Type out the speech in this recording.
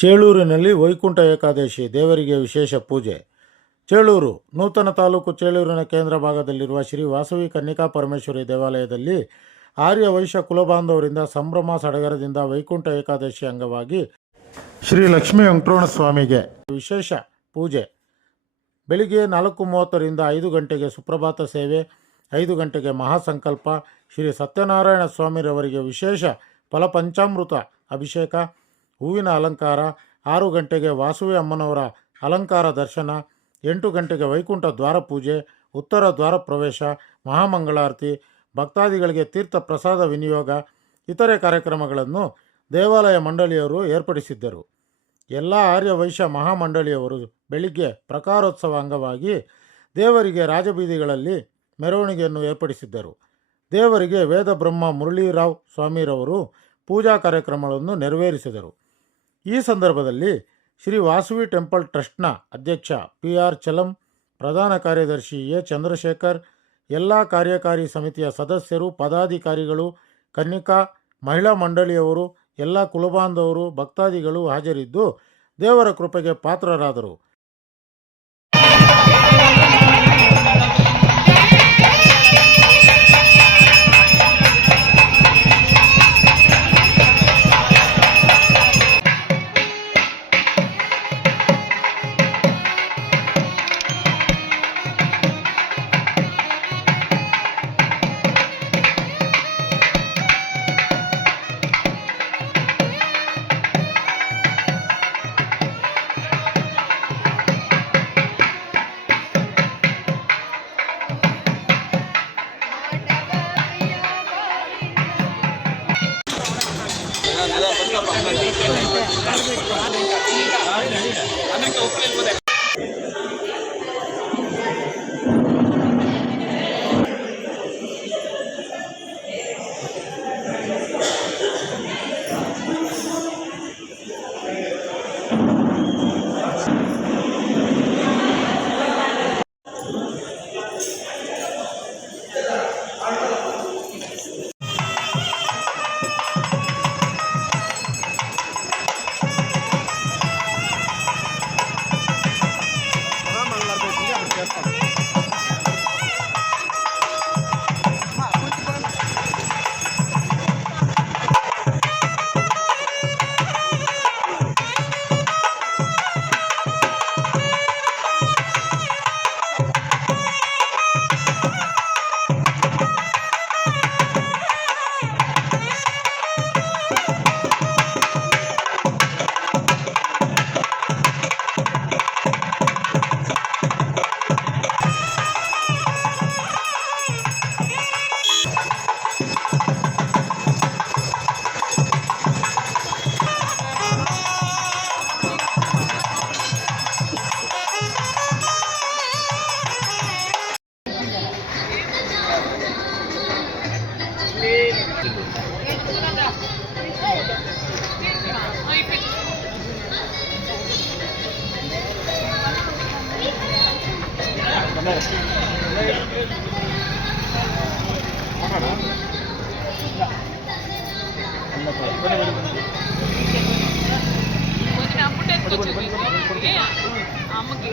ಚೇಳೂರಿನಲ್ಲಿ ವೈಕುಂಠ ಏಕಾದಶಿ ದೇವರಿಗೆ ವಿಶೇಷ ಪೂಜೆ. ಚೇಳೂರು ನೂತನ ತಾಲೂಕು ಚೇಳೂರಿನ ಕೇಂದ್ರ ಭಾಗದಲ್ಲಿರುವ ಶ್ರೀ ವಾಸವಿ ಕನ್ನಿಕಾ ಪರಮೇಶ್ವರಿ ದೇವಾಲಯದಲ್ಲಿ ಆರ್ಯ ವೈಶ್ಯ ಕುಲಬಾಂಧವರಿಂದ ಸಂಭ್ರಮ ಸಡಗರದಿಂದ ವೈಕುಂಠ ಏಕಾದಶಿ ಅಂಗವಾಗಿ ಶ್ರೀ ಲಕ್ಷ್ಮೀ ವೆಂಕಟರಮಣ ಸ್ವಾಮಿಗೆ ವಿಶೇಷ ಪೂಜೆ. ಬೆಳಿಗ್ಗೆ 4:30ರಿಂದ 5 ಗಂಟೆಗೆ ಸುಪ್ರಭಾತ ಸೇವೆ, 5 ಗಂಟೆಗೆ ಮಹಾಸಂಕಲ್ಪ, ಶ್ರೀ ಸತ್ಯನಾರಾಯಣ ಸ್ವಾಮಿರವರಿಗೆ ವಿಶೇಷ ಫಲಪಂಚಾಮೃತ ಅಭಿಷೇಕ, ಹೂವಿನ ಅಲಂಕಾರ, 6 ಗಂಟೆಗೆ ವಾಸವಿ ಅಮ್ಮನವರ ಅಲಂಕಾರ ದರ್ಶನ, 8 ಗಂಟೆಗೆ ವೈಕುಂಠ ದ್ವಾರ ಪೂಜೆ, ಉತ್ತರ ದ್ವಾರ ಪ್ರವೇಶ, ಮಹಾಮಂಗಳಾರತಿ, ಭಕ್ತಾದಿಗಳಿಗೆ ತೀರ್ಥ ಪ್ರಸಾದ ವಿನಿಯೋಗ, ಇತರೆ ಕಾರ್ಯಕ್ರಮಗಳನ್ನು ದೇವಾಲಯ ಮಂಡಳಿಯವರು ಏರ್ಪಡಿಸಿದ್ದರು. ಎಲ್ಲ ಆರ್ಯ ವೈಶ್ಯ ಮಹಾಮಂಡಳಿಯವರು ಬೆಳಿಗ್ಗೆ ಪ್ರಕಾರೋತ್ಸವ ಅಂಗವಾಗಿ ದೇವರಿಗೆ ರಾಜಬೀದಿಗಳಲ್ಲಿ ಮೆರವಣಿಗೆಯನ್ನು ಏರ್ಪಡಿಸಿದ್ದರು. ದೇವರಿಗೆ ವೇದ ಬ್ರಹ್ಮ ಮುರಳೀರಾವ್ ಸ್ವಾಮಿರವರು ಪೂಜಾ ಕಾರ್ಯಕ್ರಮಗಳನ್ನು ನೆರವೇರಿಸಿದರು. ಈ ಸಂದರ್ಭದಲ್ಲಿ ಶ್ರೀ ವಾಸವಿ ಟೆಂಪಲ್ ಟ್ರಸ್ಟ್ನ ಅಧ್ಯಕ್ಷ PR ಚಲಂ, ಪ್ರಧಾನ ಕಾರ್ಯದರ್ಶಿ A ಚಂದ್ರಶೇಖರ್, ಎಲ್ಲ ಕಾರ್ಯಕಾರಿ ಸಮಿತಿಯ ಸದಸ್ಯರು, ಪದಾಧಿಕಾರಿಗಳು, ಕನ್ನಿಕಾ ಮಹಿಳಾ ಮಂಡಳಿಯವರು, ಎಲ್ಲ ಕುಲಬಾಂಧವರು, ಭಕ್ತಾದಿಗಳು ಹಾಜರಿದ್ದು ದೇವರ ಕೃಪೆಗೆ ಪಾತ್ರರಾದರು. అమ్మకి